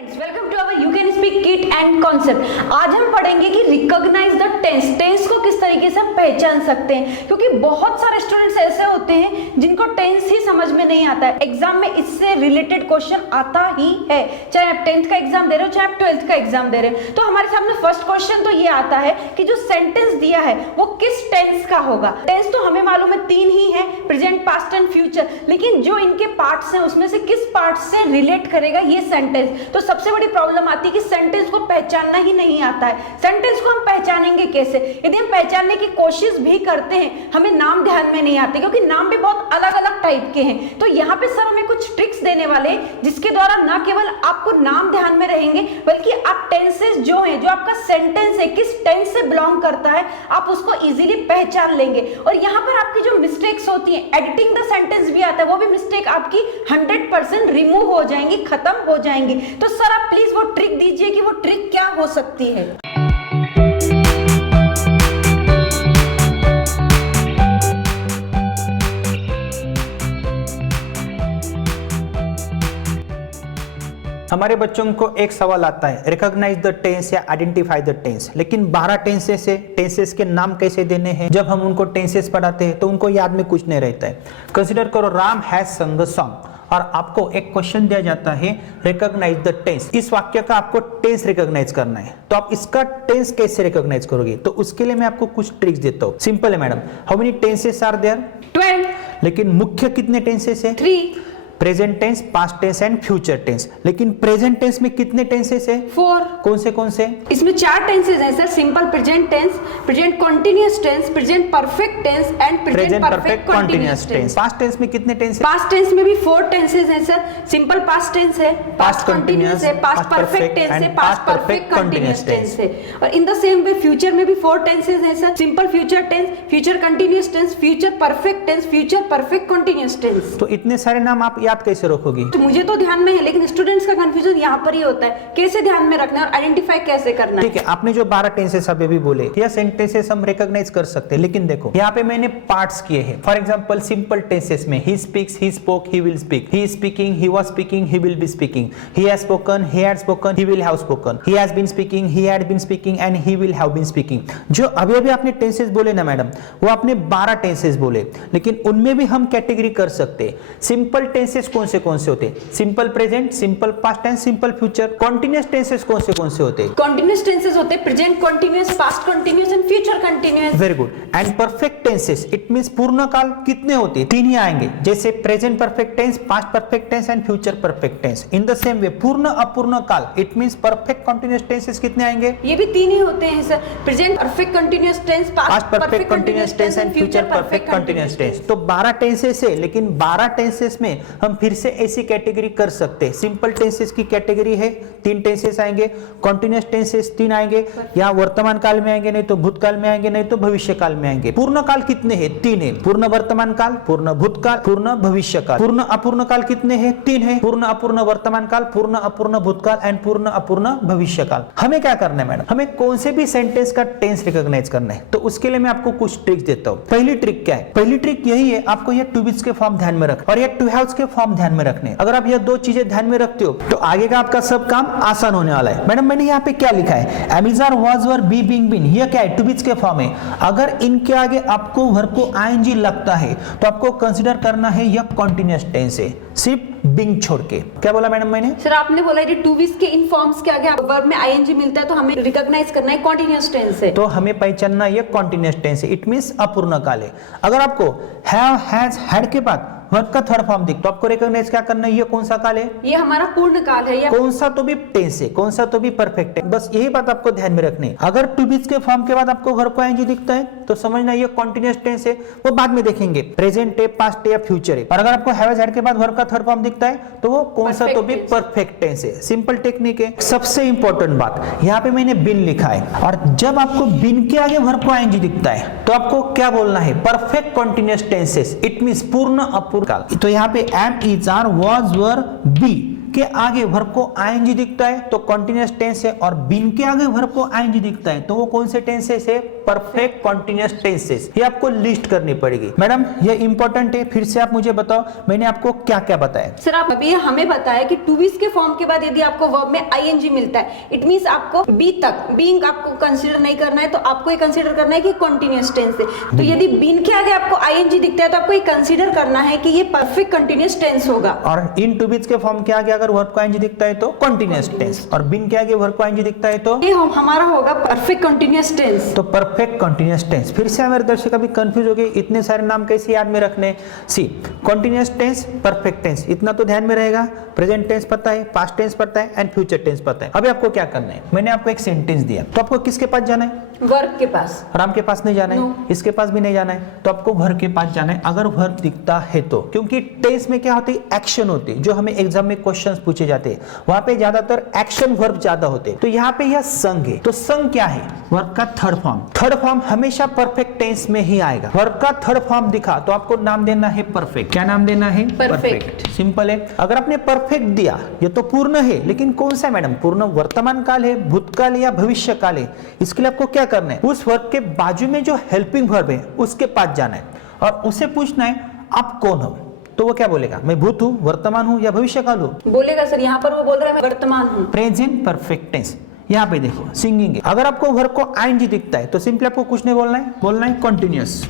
Welcome to our you can speak kit and concept. आज हम पढ़ेंगे कि रिकॉग्नाइज द टेंस, टेंस को किस तरीके से हम पहचान सकते हैं, क्योंकि बहुत सारे स्टूडेंट्स ऐसे होते हैं जिनको टेंस ही समझ में नहीं आता है। एग्जाम में इससे रिलेटेड क्वेश्चन आता ही है, चाहे आप 10th का एग्जाम दे रहे हो चाहे आप 12th का एग्जाम दे रहे हो। तो हमारे सामने फर्स्ट क्वेश्चन तो ये आता है कि जो सेंटेंस दिया है वो किस टेंस का होगा। टेंस तो हमें मालूम है 3 ही है, प्रेजेंट, पास्ट एंड फ्यूचर, लेकिन जो इनके पार्ट्स हैं उसमें से किस पार्ट से रिलेट करेगा ये सेंटेंस। तो सबसे बड़ी प्रॉब्लम आती है कि सेंटेंस को पहचानना ही नहीं आता है। सेंटेंस को हम पहचानेंगे कैसे? यदि हम पहचानने की कोशिश भी करते हैं, हमें नाम ध्यान में नहीं आते, क्योंकि नाम भी बहुत अलग अलग टाइप के हैं। तो यहाँ पे सर हमें कुछ ट्रिक्स देने वाले हैं, जिसके द्वारा ना केवल आपको नाम ध्यान में रहेंगे, बल्कि आप टेंसेस जो है, जो आपका सेंटेंस है किस टेंस से बिलोंग करता है, आप उसको इजीली पहचान लेंगे। और यहाँ पर आपकी जो मिस्टेक्स होती हैं, एडिटिंग द सेंटेंस भी आता है, वो भी मिस्टेक आपकी 100% रिमूव हो जाएंगी, खत्म हो जाएंगी। तो सर आप प्लीज वो ट्रिक दीजिए कि वो ट्रिक क्या हो सकती है। हमारे बच्चों को एक सवाल आता है, रिकॉग्नाइज द टेंस या आइडेंटिफाई द टेंस, लेकिन 12 टेंसेस है, टेंसेस के नाम कैसे देने हैं। जब हम उनको टेंसेस पढ़ाते हैं तो उनको याद में कुछ नहीं रहता है। कंसीडर करो राम हैज संग अ सॉन्ग और आपको एक क्वेश्चन दिया जाता है रिकॉग्नाइज द टेंस। इस वाक्य का आपको टेंस रिकॉग्नाइज करना है, तो आप इसका टेंस कैसे रिकॉग्नाइज करोगे? तो उसके लिए मैं आपको कुछ ट्रिक्स देता हूँ। सिंपल है madam. How many tenses are there? 12। लेकिन मुख्य कितने टेंसेस है? 3। Present tense, past tense and future tense. लेकिन प्रेजेंट टेंस में कितने टेंसेस है? 4। कौन से? इसमें 4 टेंसेस हैं sir, simple present tense, present continuous tense, present perfect tense and present perfect continuous tense. Past tense में कितने टेंस है? पास्ट टेंस में भी 4 टेंसेस हैं सर। सिंपल पास्ट टेंस है, पास्ट कंटीन्यूअस है, पास्ट परफेक्ट टेंस है, पास्ट परफेक्ट कंटीन्यूअस टेंस है। और in the same way future में भी 4 टेंसेस हैं sir, simple future tense, future continuous tense, future perfect tense, future perfect continuous tense. तो इतने सारे नाम आप याद कैसे रखोगे? तो मुझे तो ध्यान में है, लेकिन स्टूडेंट्स का कंफ्यूजन यहाँ पर ही होता है, कैसे ध्यान में रखना है और आइडेंटिफाई कैसे करना है। ठीक है, आपने जो 12 टेंसेस अभी भी बोले, यह सेंटेंसेस हम रिकॉग्नाइज कर सकते हैं, लेकिन देखो यहाँ पे मैंने पार्ट्स किए हैं। फॉर एग्जांपल सिंपल टेंसेस में he speaks, he spoke, he will speak, he is speaking, he was speaking, he will be speaking, he has spoken, he had spoken, he will have spoken, he has been speaking, he had been speaking and he will have been speaking. जो अभी अभी आपने tenses बोले ना madam, वो आपने 12 tenses बोले, लेकिन उनमें भी हम कैटेगरी कर सकते हैं। सिंपल टेंसेस कौन से होते हैं? Simple present, simple past and simple future. Continuous tenses कौन से होते हैं? कॉन्टिन्यूअस टेंसेस होते हैं present continuous, past continuous and future continuous. Very good. And perfect tenses, it means पूर्ण काल कितने होते हैं? 3 ही आएंगे, जैसे present perfect tense, past perfect tense and future perfect tense. In the same way पूर्ण अपूर्ण काल, it means perfect continuous tenses कितने आएंगे? ये भी 3 ही होते हैं sir, present perfect continuous tense, past perfect continuous tense and future perfect continuous tense. तो 12 टेंसेस है, लेकिन 12 टेंसेस में हम फिर से ऐसी कैटेगरी कर सकते हैं। सिंपल टेंसेस की कैटेगरी है, 3 टेंसेस आएंगे, कंटीन्यूअस टेंसेस 3 आएंगे, या वर्तमान काल में आएंगे, नहीं तो भूतकाल में आएंगे, नहीं तो भविष्य काल में आएंगे। पूर्ण काल कितने हैं? 3 है, पूर्ण वर्तमान काल, पूर्ण भूतकाल, पूर्ण भविष्य काल। पूर्ण अपूर्ण काल कितने हैं? 3 है, पूर्ण अपूर्ण वर्तमान काल, पूर्ण अपूर्ण भूतकाल एंड पूर्ण अपूर्ण भविष्य काल। हमें क्या करना है मैडम? हमें कौन से भी सेंटेंस का टेंस रिकॉग्नाइज करना है, तो उसके लिए मैं आपको कुछ ट्रिक्स देता हूं। पहली ट्रिक क्या है? पहली ट्रिक यही है, आपको ये टू बीज के फॉर्म ध्यान में रख और ये टू हैव्स के फॉर्म ध्यान में रखने। अगर आप ये 2 चीजें ध्यान में रखते हो तो आगे का आपका सब काम आसान होने वाला है। मैडम मैंने यहाँ पे क्या लिखा है? Am is are, was, were, be, being, been, ये क्या है? टू बीज के फॉर्म है। अगर इनके आगे आपको वर्ब को आईएनजी लगता है तो आपको कंसीडर करना है यह कंटीन्यूअस टेंस है, सिर्फ बीइंग छोड़ के। क्या बोला मैडम मैंने? सर आपने बोला ये टू बीज के इन फॉर्म्स के आगे वर्ब में आईएनजी मिलता है तो हमें रिकॉग्नाइज करना है कंटीन्यूअस टेंस है। तो हमें पहचानना ये कंटीन्यूअस टेंस है, इट मींस अपूर्ण काल है। अगर आपको हैव, हैज, हैड के बाद वर्ब का थर्ड फॉर्म दिख तो आपको रिकॉग्नाइज क्या करना है? ये कौन सा काल है? ये हमारा पूर्ण काल है। या कौन सा तो भी टेंस है, कौन सा तो भी परफेक्ट है। बस यही बात आपको ध्यान में रखनी है। अगर टू बीज के फॉर्म के बाद आपको वर्ब को आईएनजी दिखता है तो समझना ये कंटीन्यूअस टेंस है, वो बाद में देखेंगे, प्रेजेंट है, पास्ट है या फ्यूचर है। और अगर आपको हैव, हैड के बाद वर्ब का थर्ड फॉर्म दिखता है तो वो कौन सा तो भी परफेक्ट टेंस है। सिंपल टेक्निक है। सबसे इंपॉर्टेंट बात, यहाँ पे मैंने बिन लिखा है और जब आपको बिन के आगे वर्ब को आईएनजी दिखता है तो आपको क्या बोलना है? Perfect continuous tenses, it means पूर्ण अपूर्ण काल। तो यहाँ पे am, is, are, was, were, be के आगे वर्ब को आईएनजी दिखता है तो कंटीन्यूअस टेंस है, और बीन के आगे वर्ब को आईएनजी दिखता है तो वो कौन से टेंसेस है? परफेक्ट कॉन्टिन्यूअस टेंसेस, ये आपको लिस्ट करनी पड़ेगी। मैडम ये इंपॉर्टेंट है, फिर से आप मुझे बताओ मैंने आपको क्या क्या बताया। सर आप अभी हमें बताया कि टू बीज के फॉर्म के बाद यदि आपको वर्ब में आईएनजी मिलता है, इट मींस आपको बी तक बीइंग आपको कंसीडर नहीं करना है, तो आपको ये कंसीडर करना है कि कंटीन्यूअस टेंस है। तो यदि बीन के आगे आपको आईएनजी दिखता है तो आपको ये कंसीडर करना है कि ये परफेक्ट कंटीन्यूअस टेंस होगा। और इन टू बीज के फॉर्म के आगे अगर वर्ब को आईएनजी दिखता है तो कंटीन्यूअस टेंस, और बिन के आगे वर्ब को आईएनजी दिखता है तो ये हमारा होगा परफेक्ट कंटीन्यूअस टेंस। तो परफेक्ट कंटीन्यूअस टेंस। फिर से हमारे दर्शक अभी कंफ्यूज हो गए, इतने सारे नाम कैसे याद में रखने। सी कंटीन्यूअस टेंस, परफेक्ट टेंस इतना तो ध्यान में रहेगा, प्रेजेंट टेंस पता है, पास्ट टेंस पता है एंड फ्यूचर टेंस पता है। अभी आपको क्या करना है, मैंने आपको एक सेंटेंस दिया तो आपको किसके पास जाना है, वर्ब के पास। राम के पास नहीं जाना है, No. इसके पास भी नहीं जाना है, तो आपको वर्ब के पास जाना है अगर वर्ब दिखता है तो। क्योंकि टेंस में क्या होती है, एक्शन होती है, जो हमें एग्जाम में क्वेश्चंस पूछे जाते हैं वहां पे ज्यादातर एक्शन वर्ब ज्यादा होते हैं। तो यहाँ पे यह संग है, तो संग क्या है, वर्ब का थर्ड फॉर्म। थर्ड फॉर्म हमेशा परफेक्ट टेंस में ही आएगा। वर्ब का थर्ड फॉर्म दिखा तो आपको नाम देना है परफेक्ट। क्या नाम देना है, परफेक्ट। सिंपल है। अगर आपने परफेक्ट दिया, ये तो पूर्ण है, लेकिन कौन सा मैडम, पूर्ण वर्तमान काल है, भूतकाल या भविष्य काल है, इसके लिए आपको क्या करना है, उस वर्ब के बाजू में जो हेल्पिंग वर्ब है उसके पास जाना है और उसे पूछना है आप कौन हो। तो वो क्या बोलेगा, मैं भूत हूं, वर्तमान हूं या भविष्य काल हूं। बोलेगा सर, यहाँ पर वो बोल रहा है मैं वर्तमान हूँ। Present perfect tense. यहाँ पे देखो सिंगिंग है, अगर आपको वर्ब को आईएनजी दिखता है तो सिंपली आपको कुछ नहीं बोलना है कंटिन्यूअस।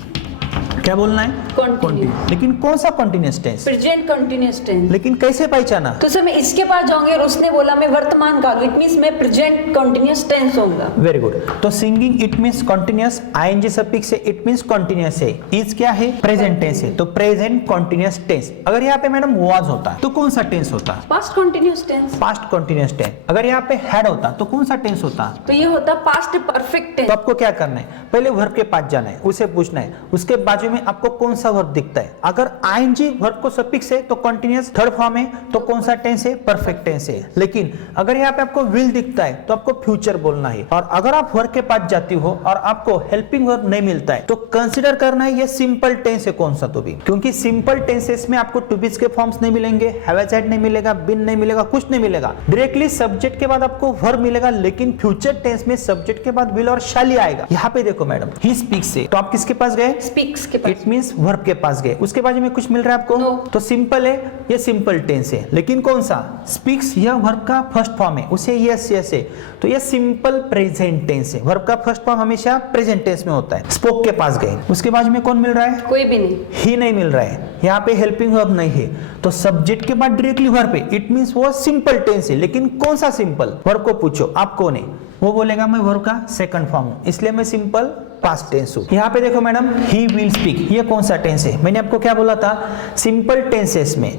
क्या बोलना है, कंटिन्यूअस। लेकिन कौन सा continuous tense, present continuous tense. लेकिन कैसे पहचाना, तो सर मैं इसके पास जाऊंगी और उसने बोला मैं वर्तमान काल हूं, इट मींस मैं प्रेजेंट कंटीन्यूअस टेंस होगा। Very good. तो singing it means continuous, ING suffix से इट मींस कंटिन्यूअस है, इज क्या है, प्रेजेंट टेंस है, तो प्रेजेंट कंटिन्यूअस टेंस। अगर यहाँ पे मैडम वाज होता तो कौन सा टेंस होता, past continuous tense. Past continuous tense. अगर यहाँ पे हैड होता तो कौन सा टेंस होता, तो ये होता पास्ट परफेक्ट टेंस। तो आपको क्या करना है, पहले वर्ब के पास जाना है, उसे पूछना है उसके बाजू में आपको कौन सा वर्ब दिखता है। अगर आईएनजी वर्ब को सफिक्स है तो कंटीन्यूअस थर्ड फॉर्म है, तो कौन सा टेंस है, परफेक्ट टेंस है। लेकिन अगर यहाँ पे आपको विल दिखता है तो आपको फ्यूचर बोलना है। और अगर आप वर्ब के पास जाती हो और आपको हेल्पिंग वर्ब नहीं मिलता है तो कंसीडर करना है ये सिंपल टेंस है कौन सा तो भी, क्योंकि सिंपल टेंसेस में आपको टू बीज के फॉर्म्स नहीं मिलेंगे, हैव हैज हैड नहीं मिलेगा, बीन नहीं मिलेगा, कुछ नहीं मिलेगा। डायरेक्टली सब्जेक्ट के बाद आपको वर्ब मिलेगा, लेकिन फ्यूचर टेंस में सब्जेक्ट के बाद विल और शैल ही आएगा। यहाँ पे देखो मैडम ही स्पीक्स है, तो आप किसके पास गए, स्पीक्स के पास। इट मींस वर्ब के पास गए, उसके बाजू में कुछ मिल रहा है आपको, No. तो सिंपल है, ये सिंपल टेंस है। लेकिन कौन सा, स्पीक्स यह वर्ब का फर्स्ट फॉर्म है, उसे यस यस है, तो यह सिंपल प्रेजेंट टेंस है। वर्ब का फर्स्ट फॉर्म हमेशा प्रेजेंट टेंस में होता है। स्पोक के पास गए, उसके बाजू में कौन मिल रहा है, कोई भी नहीं, ही नहीं मिल रहा है, यहाँ पे हेल्पिंग वर्ब नहीं है, तो सब्जेक्ट के बाद डायरेक्टली वर्ब है, इट मींस वो सिंपल टेंस है। लेकिन कौन सा सिंपल, वर्ब को पूछो आप कौन है, वो बोलेगा मैं वर्ब का सेकंड फॉर्म हूं, इसलिए मैं सिंपल पास्ट टेंस हूं। यहाँ पे देखो मैडम ही विल स्पीक, ये कौन सा टेंस है, मैंने आपको क्या बोला था, सिंपल टेंसेस में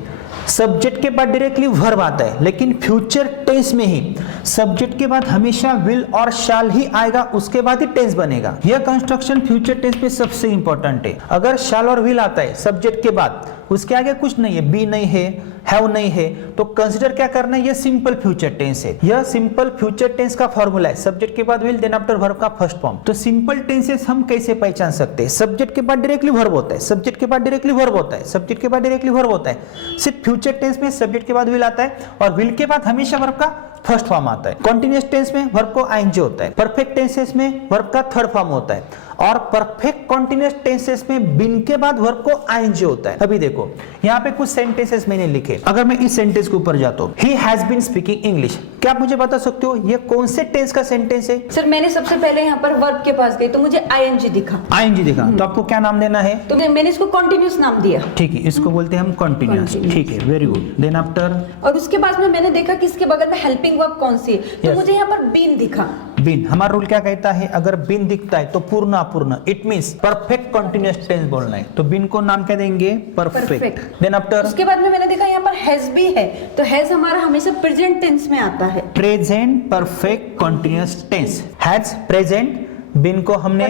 सब्जेक्ट के बाद डायरेक्टली वर्ब आता है, लेकिन फ्यूचर टेंस में ही सब्जेक्ट के बाद हमेशा विल और शैल ही आएगा, उसके बाद ही टेंस बनेगा। यह कंस्ट्रक्शन फ्यूचर टेंस पे सबसे इंपॉर्टेंट है। अगर शैल और विल आता है सब्जेक्ट के बाद, उसके आगे कुछ नहीं है, बी नहीं है, हैव नहीं है, तो कंसीडर क्या करना है, ये सिंपल फ्यूचर टेंस है। यह सिंपल फ्यूचर टेंस का फॉर्मूला है, सब्जेक्ट के बाद विल देन आफ्टर वर्ब का फर्स्ट फॉर्म। तो सिंपल टेंसेस हम कैसे पहचान सकते हैं, सब्जेक्ट के बाद डायरेक्टली वर्ब होता है, सब्जेक्ट के बाद डायरेक्टली वर्ब होता है, सब्जेक्ट के बाद डायरेक्टली वर्ब होता है। सिर्फ फ्यूचर टेंस में सब्जेक्ट के बाद विल आता है और विल के बाद हमेशा वर्ब का फर्स्ट फॉर्म आता है। कंटीन्यूअस टेंस में वर्ब को आईएनजी होता है, परफेक्ट टेंसेस में वर्ब का थर्ड फॉर्म होता है, और परफेक्ट कंटीन्यूअस टेंसेस में बिन के बाद वर्ब को आईएनजी होता है। अभी देखो यहाँ पे कुछ सेंटेंसेस मैंने लिखे, अगर मैं इस सेंटेंस के ऊपर जाता हूँ, he has been speaking English, क्या आप मुझे बता सकते हो ये कौन से टेंस का सेंटेंस है। सर मैंने सबसे पहले यहाँ पर वर्ब के पास गई तो मुझे आईएनजी दिखा, आईएनजी दिखा, तो आपको क्या नाम देना है, तो मैंने इसको कंटीन्यूअस नाम दिया। ठीक है, इसको बोलते हैं हम कंटीन्यूअस। ठीक है, वेरी गुड। देन आफ्टर, और उसके बाद में मैंने देखा कि इसके बगल में हेल्पिंग वर्ब कौन सी है, तो Yes. मुझे यहाँ पर बीन दिखा। बिन, हमारा रूल क्या कहता है, अगर बिन दिखता है तो पूर्ण अपूर्ण, it means perfect continuous tense बोलना है, तो बिन को नाम क्या देंगे, परफेक्ट। देन आफ्टर, उसके बाद में मैंने देखा यहाँ पर हैज भी है, तो हैज हमारा हमेशा प्रेजेंट टेंस में आता है, present perfect continuous tense. Has present, been को हमने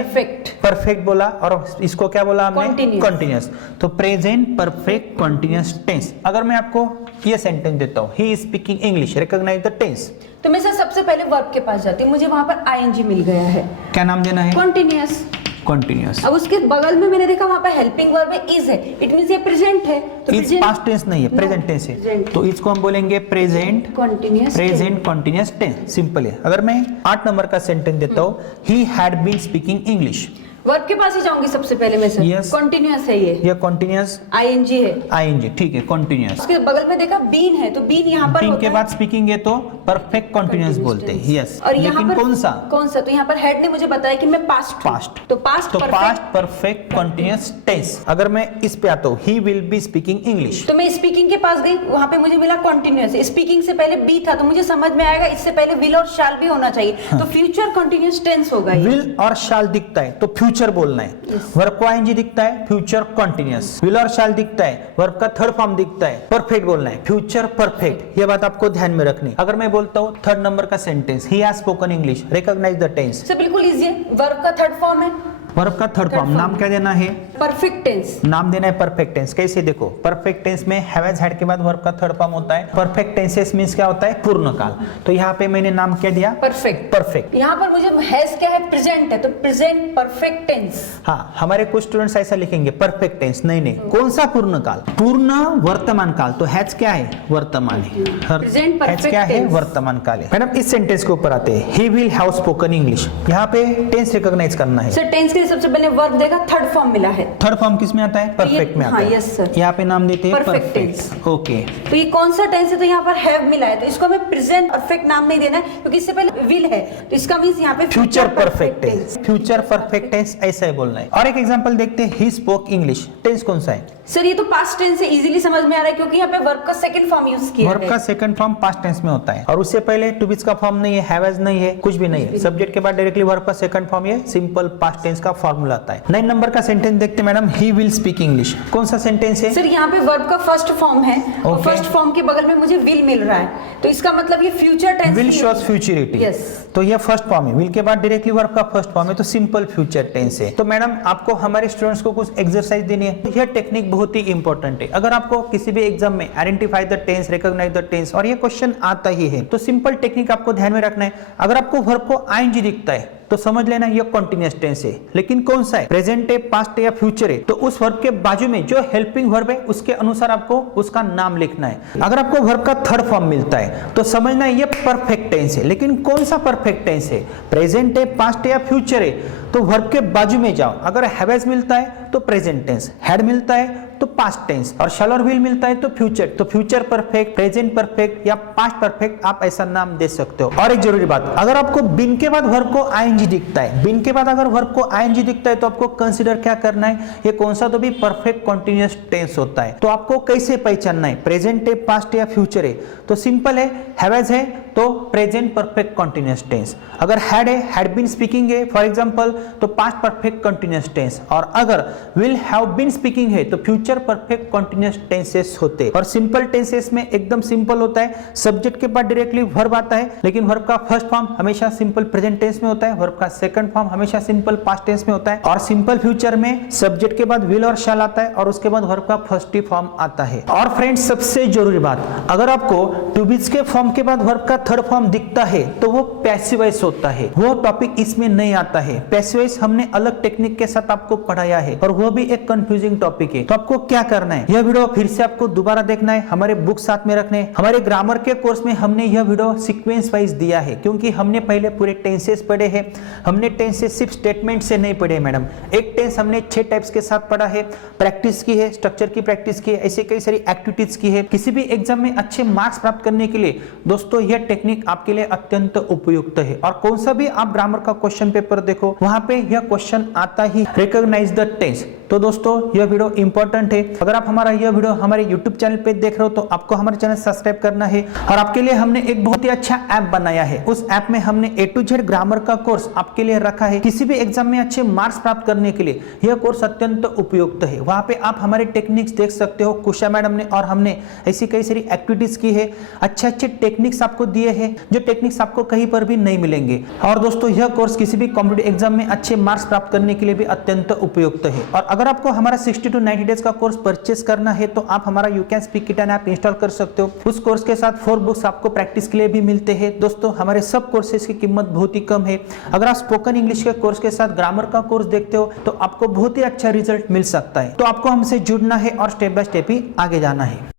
परफेक्ट बोला और इसको क्या बोला हमने, कंटीन्यूअस। तो प्रेजेंट परफेक्ट कंटीन्यूअस टेंस। अगर मैं आपको ये सेंटेंस देता हूँ, he is speaking English, recognise the tense, तो मैं सर सबसे पहले वर्ब के पास जाती हूँ, मुझे वहां पर आईएनजी मिल गया है, क्या नाम देना है, कंटीन्यूअस। कंटिन्यूअस। अब उसके बगल में मैंने देखा वहां पे हेल्पिंग वर्ब इज है, इट मींस ये प्रेजेंट है, तो इज पास्ट टेंस नहीं है, प्रेजेंट टेंस है, present। तो इसको हम बोलेंगे present continuous continuous tense. Simple है। अगर मैं 8 नंबर का सेंटेंस देता हूँ, he had been speaking English, verb के पास ही जाऊंगी सबसे पहले मैं सर। Yes। कंटिन्यूअस है ये, यह कंटिन्यूअस आईएनजी है। आईएनजी, ठीक है, कंटिन्यूअस। उसके बगल में देखा बीन है, तो बीन यहाँ पर बीन होता के है बाद स्पीकिंग है तो परफेक्ट कंटिन्यूअस बोलते हैं। यस, और यहाँ लेकिन पर कौन सा? कौन सा? तो यहाँ पर हेड ने मुझे बताया कि मैं पास्ट तो पास्ट परफेक्ट कंटिन्यूअस टेंस। अगर मैं इस पे आता हूँ, ही विल बी स्पीकिंग इंग्लिश, तो मैं स्पीकिंग के पास गई, वहां पे मुझे मिला कंटिन्यूअस। स्पीकिंग से पहले बी था, तो मुझे समझ में आएगा इससे पहले विल और शैल भी होना चाहिए, तो फ्यूचर कंटिन्यूअस टेंस होगा ये। विल और शैल दिखता है तो फ्यूचर बोलना है। वर्ब को आईएनजी दिखता है, फ्यूचर कंटिन्यूअस। विल और शैल दिखता है, वर्ब का थर्ड फॉर्म दिखता है, परफेक्ट बोलना है, फ्यूचर परफेक्ट। ये बात आपको ध्यान में रखनी। अगर मैं बोलता हूँ 3rd नंबर का sentence, he has spoken English, recognise the tense, से बिल्कुल इजी है। वर्ब का थर्ड फॉर्म है, वर्ब का थर्ड फॉर्म, नाम क्या देना है? Perfect tense. नाम देना है परफेक्ट टेंस। कैसे? देखो, परफेक्ट टेंस में हैव हैज हैड के बाद वर्ब का थर्ड फॉर्म होता है। परफेक्ट टेंसेस मींस क्या होता है? पूर्ण काल। तो यहाँ पे मैंने नाम क्या दिया? परफेक्ट। परफेक्ट। यहाँ पर मुझे हैज क्या है? प्रेजेंट है, तो प्रेजेंट परफेक्ट टेंस। हाँ, हमारे कुछ स्टूडेंट्स ऐसा लिखेंगे परफेक्ट टेंस। नहीं, कौन सा पूर्ण काल? पूर्ण वर्तमान काल। तो हैज क्या है? वर्तमान है। प्रेजेंट हैज क्या है? परफेक्ट वर्तमान काल है। मैडम इस सेंटेंस के ऊपर आते हैं, ही विल हैव स्पोकन इंग्लिश। यहाँ पे टेंस रिकॉग्नाइज करना है। सर टेंस के लिए सबसे पहले वर्ब देगा, थर्ड फॉर्म मिला है। थर्ड फॉर्म किस में आता है? परफेक्ट में आता हाँ, है। Yes sir. यहाँ पे नाम देते हैं Perfect परफेक्ट। ओके, तो ये कौन सा टेंस है? तो यहाँ पर हैव मिला है, तो इसको हमें प्रेजेंट परफेक्ट नाम नहीं देना है, क्योंकि इससे पहले विल है, तो इसका मींस यहाँ पे future perfect tense. Future perfect tense ऐसा ही बोलना है। और एक एग्जांपल देखते हैं, ही स्पोक इंग्लिश। टेंस कौन सा है? सर ये तो पास्ट टेंस से इजीली समझ में आ रहा है, क्योंकि यहाँ पे वर्ब का सेकंड फॉर्म यूज किया है। वर्ब का सेकंड फॉर्म पास्ट टेंस में होता है, और उससे पहले टू बीज का फॉर्म नहीं है, हैव हैज नहीं है, कुछ भी नहीं है। सब्जेक्ट के बाद डायरेक्टली वर्ब का सेकंड फॉर्म ये सिंपल पास्ट टेंस का फॉर्मूला आता है। 9 नंबर का सेंटेंस देखते हैं madam, he will speak English. कौन सा सेंटेंस है? सर यहाँ पे वर्ब का फर्स्ट फॉर्म है, और Okay। फर्स्ट फॉर्म के बगल में मुझे विल मिल रहा है, तो इसका मतलब ये future tense will shows futurity. Yes. तो ये फर्स्ट फॉर्म है, विल के बाद डायरेक्टली वर्ब का फर्स्ट फॉर्म है, तो सिंपल फ्यूचर टेंस है। तो मैडम आपको हमारे स्टूडेंट्स को कुछ एक्सरसाइज देनी है। यह टेक्निक बहुत ही इंपॉर्टेंट है। अगर आपको किसी भी एग्जाम में identify the tense, recognise the tense, और ये क्वेश्चन आता ही है, तो सिंपल टेक्निक आपको ध्यान में रखना है। अगर आपको वर्ब को आईएनजी दिखता है तो समझ लेना ये कंटीन्यूअस टेंस है। लेकिन कौन सा है? प्रेजेंट है, पास्ट है या फ्यूचर है? तो उस वर्ब के बाजू में जो हेल्पिंग वर्ब है उसके अनुसार आपको उसका नाम लिखना है। अगर आपको वर्ब का थर्ड फॉर्म मिलता है तो समझना ये परफेक्ट टेंस है। लेकिन कौन सा परफेक्ट टेंस है? प्रेजेंट है, पास्ट है या फ्यूचर है? तो वर्ब के बाजू में जाओ। अगर हैव हैज मिलता है तो प्रेजेंट टेंस, हैड मिलता है तो पास्ट टेंस, और शैल और विल मिलता है तो फ्यूचर। तो फ्यूचर परफेक्ट, प्रेजेंट परफेक्ट या पास्ट परफेक्ट आप ऐसा नाम दे सकते हो। और एक जरूरी बात, अगर आपको बिन के बाद वर्ब को आईएनजी दिखता है, बिन के बाद अगर वर्ब को आईएनजी दिखता है तो आपको कंसीडर क्या करना है? ये कौन सा तो भी परफेक्ट कंटीन्यूअस टेंस होता है। तो आपको कैसे पहचानना है? प्रेजेंट है, पास्ट है या फ्यूचर है? तो सिंपल है, हैव हैज है तो प्रेजेंट परफेक्ट कंटीन्यूअस टेंस। अगर हैड है, हैड बीन स्पीकिंग है फॉर एग्जांपल, तो पास्ट परफेक्ट कंटीन्यूअस टेंस। और अगर विल हैव बीन स्पीकिंग है तो फ्यूचर परफेक्ट कंटीन्यूअस टेंसेस होते हैं। और सिंपल टेंसेस में एकदम सिंपल होता है, सब्जेक्ट के बाद डायरेक्टली वर्ब आता है, लेकिन वर्ब का फर्स्ट फॉर्म हमेशा सिंपल प्रेजेंट टेंस में होता है, वर्ब का सेकंड फॉर्म हमेशा सिंपल पास्ट टेंस में होता है, और सिंपल फ्यूचर में सब्जेक्ट के बाद विल और शैल आता है और उसके बाद वर्ब का फर्स्ट ही फॉर्म आता है। और फ्रेंड्स सबसे जरूरी बात, अगर आपको टू बीज के फॉर्म के बाद वर्ब का थर्ड फॉर्म दिखता है तो वो पैसिव वॉइस होता है, वो टॉपिक इसमें नहीं आता है। पैसिव वॉइस हमने अलग टेक्निक के साथ आपको पढ़ाया है और वो भी एक कंफ्यूजिंग टॉपिक है। तो आपको क्या करना है, यह वीडियो फिर से आपको दोबारा देखना है, हमारे बुक साथ में रखने। हमारे ग्रामर के कोर्स में हमने यह वीडियो सीक्वेंस वाइज दिया है, क्योंकि हमने पहले पूरे टेंसेस पढ़े हैं। हमने टेंसेस सिर्फ स्टेटमेंट से नहीं पढ़े मैडम, एक टेंस हमने 6 टाइप्स के साथ पढ़ा है, प्रैक्टिस की है, स्ट्रक्चर की प्रैक्टिस की है, ऐसे कई सारी एक्टिविटीज की है। किसी भी एग्जाम में अच्छे मार्क्स प्राप्त करने के लिए दोस्तों यह टेक्निक आपके लिए अत्यंत उपयुक्त है। और कौन सा भी आप ग्रामर का क्वेश्चन पेपर देखो, वहां पे यह क्वेश्चन आता ही, रिकॉग्नाइज द टेंस। तो दोस्तों यह वीडियो इंपॉर्टेंट है। अगर आप हमारा यह वीडियो हमारे YouTube चैनल पे देख रहे हो तो आपको हमारे चैनल सब्सक्राइब करना है। और आपके लिए हमने एक बहुत ही अच्छा ऐप बनाया है, उस ऐप में हमने A to Z ग्रामर का कोर्स आपके लिए रखा है। किसी भी एग्जाम में अच्छे मार्क्स प्राप्त करने के लिए यह कोर्स अत्यंत उपयुक्त है। वहां पे आप हमारे टेक्निक्स देख सकते हो, कुशा मैडम ने और हमने ऐसी कई सारी एक्टिविटीज की है, अच्छे टेक्निक्स आपको दिए हैं, जो टेक्निक्स आपको कहीं पर भी नहीं मिलेंगे। और दोस्तों यह कोर्स किसी भी कॉम्पिटिटिव एग्जाम में अच्छे मार्क्स प्राप्त करने के लिए भी अत्यंत उपयुक्त है। और अगर आपको हमारा 60 to 90 डेज का कोर्स परचेस करना है तो आप हमारा you can speak it an app install कर सकते हो। उस कोर्स के साथ 4 बुक्स आपको प्रैक्टिस के लिए भी मिलते हैं। दोस्तों हमारे सब कोर्सेज की कीमत बहुत ही कम है। अगर आप स्पोकन इंग्लिश के कोर्स के साथ ग्रामर का कोर्स देखते हो तो आपको बहुत ही अच्छा रिजल्ट मिल सकता है। तो आपको हमसे जुड़ना है और स्टेप बाय स्टेप ही आगे जाना है।